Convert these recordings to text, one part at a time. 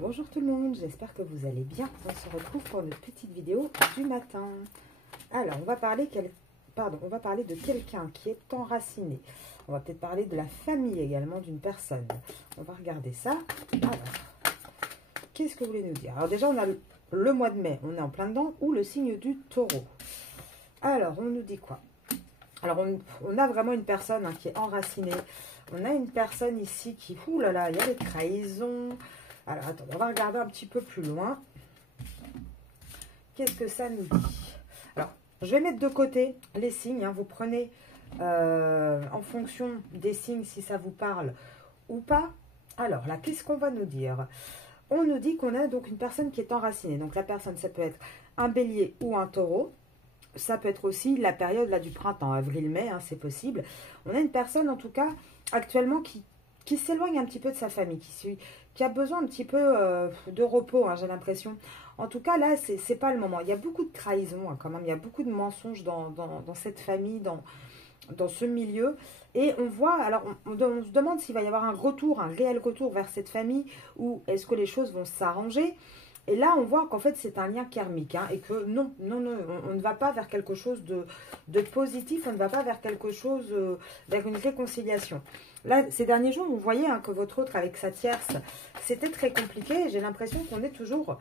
Bonjour tout le monde, j'espère que vous allez bien. On se retrouve pour une petite vidéo du matin. Alors, on va parler de quelqu'un qui est enraciné. On va peut-être parler de la famille également d'une personne. On va regarder ça. Alors, qu'est-ce que vous voulez nous dire? Alors déjà, on a le mois de mai, on est en plein dedans, ou le signe du taureau. Alors, on nous dit quoi? Alors, on a vraiment une personne qui est enracinée. On a une personne ici qui... Ouh là là, il y a des trahisons. Alors, attendez, on va regarder un petit peu plus loin. Qu'est-ce que ça nous dit? Alors, je vais mettre de côté les signes. Vous prenez en fonction des signes si ça vous parle ou pas. Alors, là, qu'est-ce qu'on va nous dire? On nous dit qu'on a donc une personne qui est enracinée. Donc, la personne, ça peut être un bélier ou un taureau. Ça peut être aussi la période là du printemps, avril-mai, c'est possible. On a une personne, en tout cas, actuellement, qui s'éloigne un petit peu de sa famille, qui a besoin un petit peu de repos, j'ai l'impression. En tout cas, là, c'est pas le moment. Il y a beaucoup de trahison, quand même. Il y a beaucoup de mensonges dans cette famille, dans ce milieu. Et on voit, alors, on se demande s'il va y avoir un retour, un réel retour vers cette famille, ou est-ce que les choses vont s'arranger. Et là, on voit qu'en fait, c'est un lien karmique. Et que non, on ne va pas vers quelque chose de positif. On ne va pas vers quelque chose, vers une réconciliation. Là, ces derniers jours, vous voyez que votre autre, avec sa tierce, c'était très compliqué. J'ai l'impression qu'on est toujours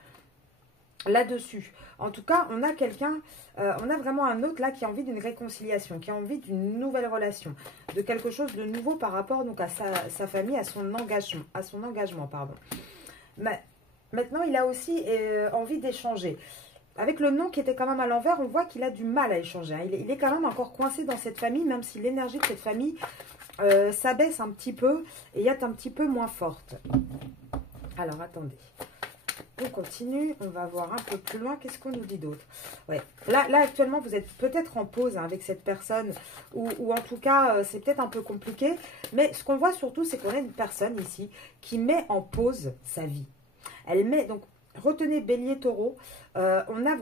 là-dessus. En tout cas, on a quelqu'un, on a vraiment un autre là qui a envie d'une réconciliation, qui a envie d'une nouvelle relation, de quelque chose de nouveau par rapport donc à sa famille, à son engagement, pardon. Mais maintenant, il a aussi envie d'échanger. Avec le nom qui était quand même à l'envers, on voit qu'il a du mal à échanger. Il est quand même encore coincé dans cette famille, même si l'énergie de cette famille s'abaisse un petit peu et est un petit peu moins forte. Alors, attendez. On continue. On va voir un peu plus loin. Qu'est-ce qu'on nous dit d'autre? Ouais. Là, actuellement, vous êtes peut-être en pause avec cette personne ou en tout cas, c'est peut-être un peu compliqué. Mais ce qu'on voit surtout, c'est qu'on a une personne ici qui met en pause sa vie. Elle met, donc, retenez bélier, taureau, on a,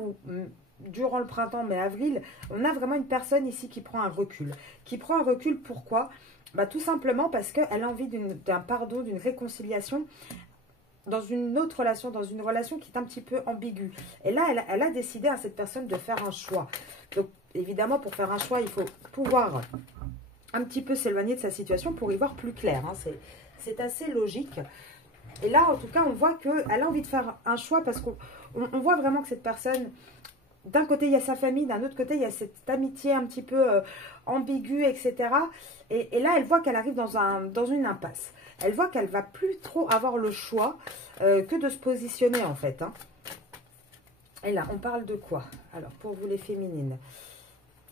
durant le printemps, mai, avril, on a vraiment une personne ici qui prend un recul. Qui prend un recul, pourquoi? Tout simplement parce qu'elle a envie d'un pardon, d'une réconciliation dans une autre relation, dans une relation qui est un petit peu ambiguë. Et là, elle a décidé à cette personne de faire un choix. Donc, évidemment, pour faire un choix, il faut pouvoir un petit peu s'éloigner de sa situation pour y voir plus clair. C'est assez logique. Et là, en tout cas, on voit qu'elle a envie de faire un choix parce qu'on voit vraiment que cette personne, d'un côté, il y a sa famille, d'un autre côté, il y a cette amitié un petit peu ambiguë, etc. Et là, elle voit qu'elle arrive dans une impasse. Elle voit qu'elle va plus trop avoir le choix que de se positionner, en fait. Et là, on parle de quoi? Alors, pour vous, les féminines.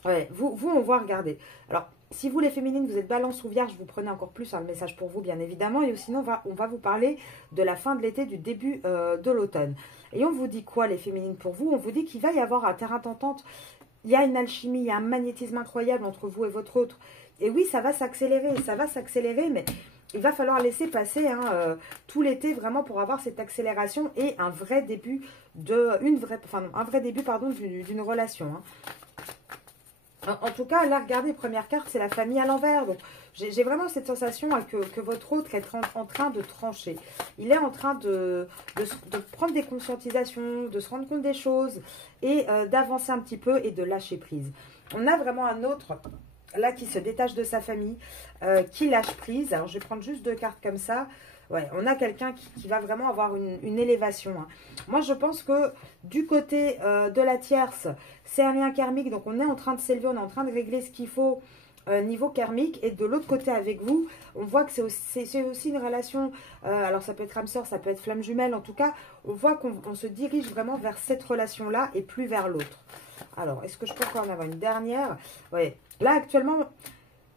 Ouais, vous, on va regarder. Alors, si vous, les féminines, vous êtes balance ou vierge, vous prenez encore plus le message pour vous, bien évidemment. Et sinon, on va vous parler de la fin de l'été, du début de l'automne. Et on vous dit quoi, les féminines, pour vous? On vous dit qu'il va y avoir un terrain d'entente. Il y a une alchimie, il y a un magnétisme incroyable entre vous et votre autre. Et oui, ça va s'accélérer, mais il va falloir laisser passer tout l'été vraiment pour avoir cette accélération et un vrai début d'une relation. En tout cas, là, regardez, première carte, c'est la famille à l'envers. Donc, j'ai vraiment cette sensation que votre autre est en train de trancher. Il est en train de prendre des conscientisations, de se rendre compte des choses et d'avancer un petit peu et de lâcher prise. On a vraiment un autre, là, qui se détache de sa famille, qui lâche prise. Alors, je vais prendre juste 2 cartes comme ça. Ouais, on a quelqu'un qui va vraiment avoir une élévation. Moi, je pense que du côté de la tierce, c'est un lien karmique. Donc, on est en train de s'élever, on est en train de régler ce qu'il faut niveau karmique. Et de l'autre côté, avec vous, on voit que c'est aussi une relation. Alors, ça peut être âme sœur, ça peut être flamme jumelle. En tout cas, on voit qu'on se dirige vraiment vers cette relation-là et plus vers l'autre. Alors, est-ce que je peux encore en avoir une dernière? Ouais. Là, actuellement,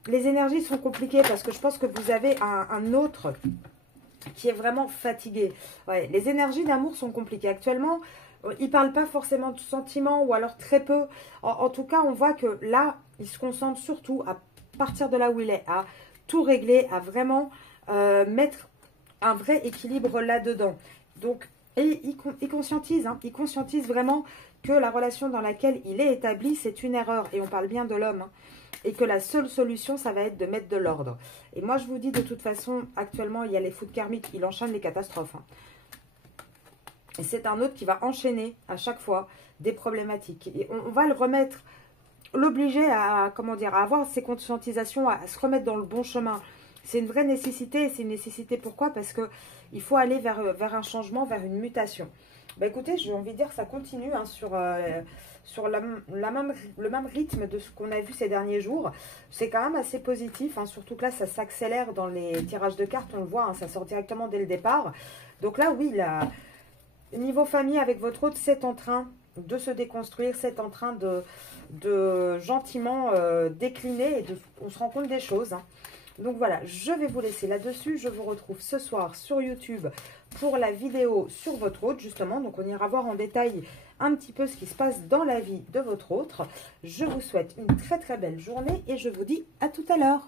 les énergies sont compliquées parce que je pense que vous avez un autre qui est vraiment fatigué. Ouais, les énergies d'amour sont compliquées. Actuellement, il ne parle pas forcément de sentiments ou alors très peu. En tout cas, on voit que là, il se concentre surtout à partir de là où il est, à tout régler, à vraiment mettre un vrai équilibre là-dedans. Donc, et il conscientise vraiment que la relation dans laquelle il est établi, c'est une erreur. Et on parle bien de l'homme. Et que la seule solution, ça va être de mettre de l'ordre. Et moi, je vous dis, de toute façon, actuellement, il y a les foudres karmiques. Il enchaîne les catastrophes. Et c'est un autre qui va enchaîner à chaque fois des problématiques. Et on va le remettre, l'obliger à, comment dire, à avoir ses conscientisations, à se remettre dans le bon chemin. C'est une vraie nécessité. Et c'est une nécessité pourquoi? Parce que il faut aller vers un changement, vers une mutation. Bah écoutez, j'ai envie de dire que ça continue hein, sur le même rythme de ce qu'on a vu ces derniers jours. C'est quand même assez positif, hein, surtout que là, ça s'accélère dans les tirages de cartes, on le voit, hein, ça sort directement dès le départ. Donc là, oui, niveau famille avec votre hôte, c'est en train de se déconstruire, c'est en train de gentiment décliner et on se rend compte des choses. Hein. Donc voilà, je vais vous laisser là-dessus. Je vous retrouve ce soir sur YouTube pour la vidéo sur votre hôte, justement. Donc on ira voir en détail un petit peu ce qui se passe dans la vie de votre hôte. Je vous souhaite une très très belle journée et je vous dis à tout à l'heure.